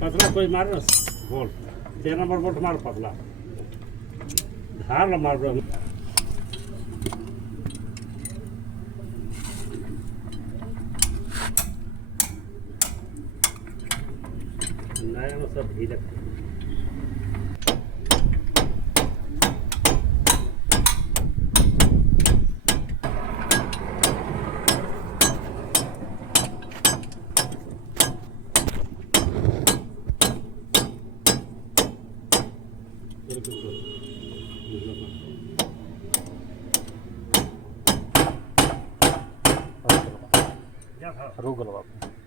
पतला कोई मार बोल 13 नंबर बोट मार पतला धार ना मार सब भी रखते रोक लो आप